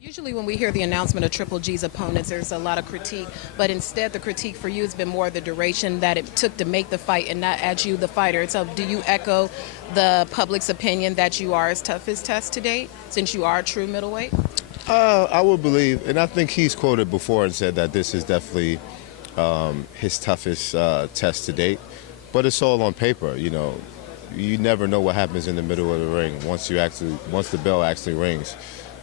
Usually when we hear the announcement of Triple G's opponents, there's a lot of critique, but instead the critique for you has been more the duration that it took to make the fight and not as you, the fighter. So do you echo the public's opinion that you are as tough as test to date, since you are a true middleweight? I would believe, and I think he's quoted before and said that this is definitely his toughest test to date. But it's all on paper, you know. You never know what happens in the middle of the ring once the bell actually rings.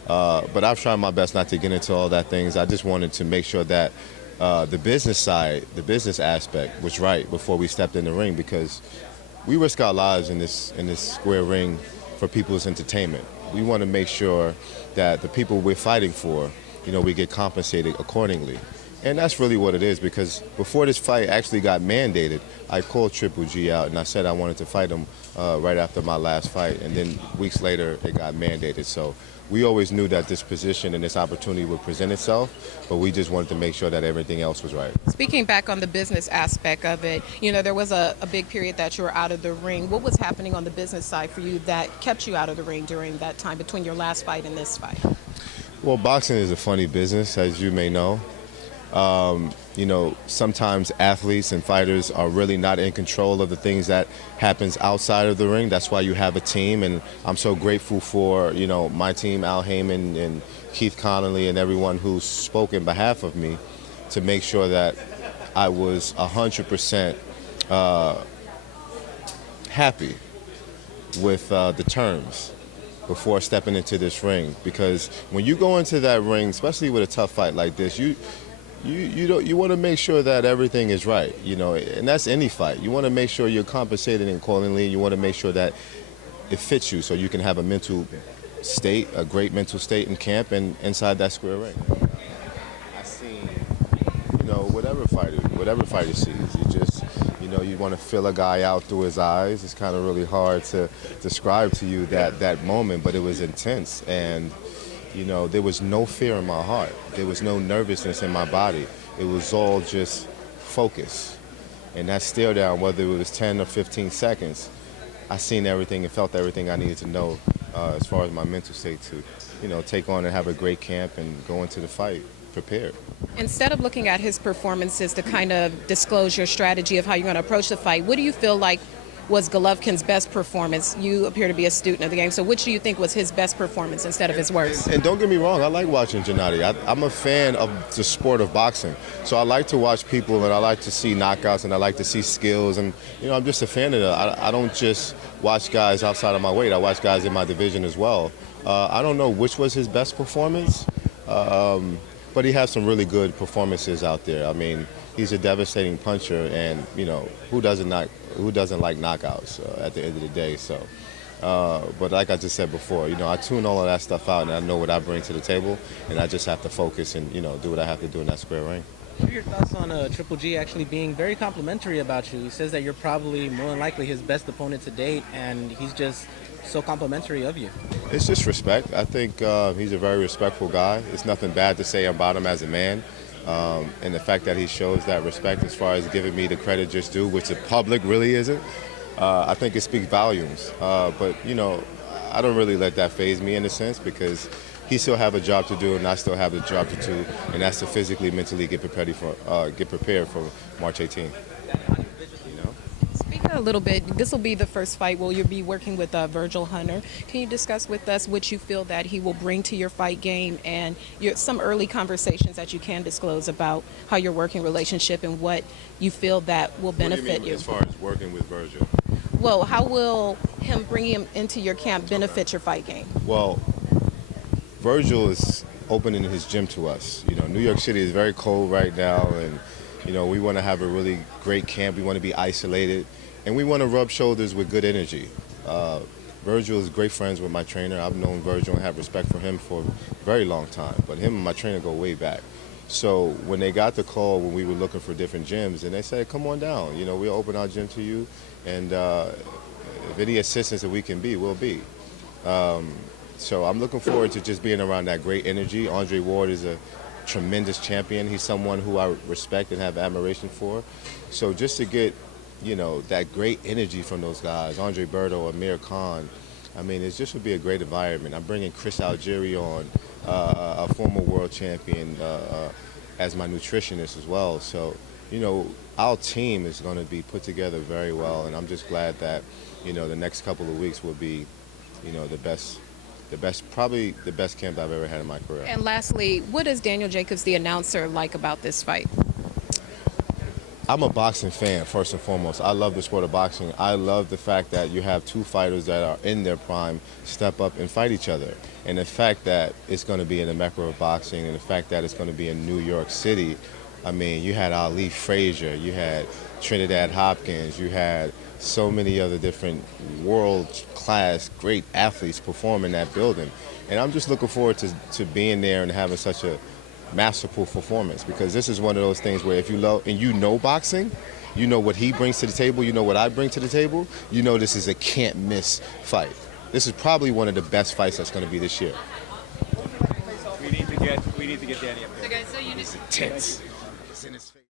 But I've tried my best not to get into all that things. I just wanted to make sure that the business side, the business aspect, was right before we stepped in the ring, because we risk our lives in this square ring for people's entertainment. We want to make sure that the people we're fighting for, you know, we get compensated accordingly. And that's really what it is, because before this fight actually got mandated, I called Triple G out and I said I wanted to fight him right after my last fight, and then weeks later it got mandated. So we always knew that this position and this opportunity would present itself, but we just wanted to make sure that everything else was right. Speaking back on the business aspect of it, you know, there was a big period that you were out of the ring. What was happening on the business side for you that kept you out of the ring during that time between your last fight and this fight? Well, boxing is a funny business, as you may know. You know, sometimes athletes and fighters are really not in control of the things that happens outside of the ring. That's why you have a team, and I'm so grateful for, you know, my team, Al Heyman and Keith Connolly and everyone who spoke in behalf of me to make sure that I was 100% happy with the terms before stepping into this ring. Because when you go into that ring, especially with a tough fight like this, you want to make sure that everything is right, you know, and that's any fight. You want to make sure you're compensated accordingly. You want to make sure that it fits you so you can have a mental state, a great mental state in camp and inside that square ring. I've seen, you know, whatever fighter sees, you know, you want to feel a guy out through his eyes. It's kind of really hard to describe to you that moment, but it was intense. And you know, there was no fear in my heart. There was no nervousness in my body. It was all just focus. And that stare down, whether it was 10 or 15 seconds, I seen everything and felt everything I needed to know as far as my mental state to, you know, take on and have a great camp and go into the fight prepared. Instead of looking at his performances to kind of disclose your strategy of how you're going to approach the fight, what do you feel like was Golovkin's best performance? You appear to be a student of the game, so which do you think was his best performance instead of his worst? And don't get me wrong, I like watching Gennady. I'm a fan of the sport of boxing, so I like to watch people, and I like to see knockouts, and I like to see skills, and you know, I'm just a fan of that. I don't just watch guys outside of my weight. I watch guys in my division as well. I don't know which was his best performance, but he has some really good performances out there. I mean, he's a devastating puncher, and you know, who doesn't like knockouts at the end of the day? So, but like I just said before, you know, I tune all of that stuff out, and I know what I bring to the table, and I just have to focus and, you know, do what I have to do in that square ring. What are your thoughts on Triple G actually being very complimentary about you? He says that you're probably more than likely his best opponent to date, and he's just so complimentary of you. It's just respect. I think he's a very respectful guy. It's nothing bad to say about him as a man. And the fact that he shows that respect as far as giving me the credit just due, which the public really isn't, I think it speaks volumes. But, you know, I don't really let that faze me in a sense, because he still have a job to do and I still have a job to do, and that's to physically, mentally get prepared for March 18th. Speaking a little bit, this will be the first fight where you'll be working with Virgil Hunter. Can you discuss with us what you feel that he will bring to your fight game, and some early conversations that you can disclose about how your working relationship and what you feel that will benefit What do you mean you? as far as working with Virgil? Well, how will him bringing him into your camp benefit your fight game? Well, Virgil is opening his gym to us. You know, New York City is very cold right now, and you know, we want to have a really great camp. We want to be isolated, and we want to rub shoulders with good energy. Virgil is great friends with my trainer. I've known Virgil and have respect for him for a very long time, but him and my trainer go way back. So when they got the call when we were looking for different gyms, and they said, come on down, you know, we'll open our gym to you, and if any assistance that we can be, we'll be. So I'm looking forward to just being around that great energy. Andre Ward is a tremendous champion. He's someone who I respect and have admiration for. So just to get, you know, that great energy from those guys, Andre Berto, Amir Khan, I mean, it just would be a great environment. I'm bringing Chris Algieri on. a former world champion as my nutritionist as well. So, our team is going to be put together very well, and I'm just glad that, the next couple of weeks will be, probably the best camp I've ever had in my career. And lastly, what is Daniel Jacobs, the announcer, like about this fight? I'm a boxing fan, first and foremost. I love the sport of boxing. I love the fact that you have two fighters that are in their prime step up and fight each other. And the fact that it's going to be in the mecca of boxing, and the fact that it's going to be in New York City. I mean, you had Ali Frazier, you had Trinidad Hopkins, you had so many other different world-class great athletes perform in that building. And I'm just looking forward to being there and having such a masterful performance, because this is one of those things where if you love and boxing, you know what he brings to the table, you know what I bring to the table, this is a can't miss fight. This is probably one of the best fights that's going to be this year. We need to get Danny up there. It's intense. It's in his face.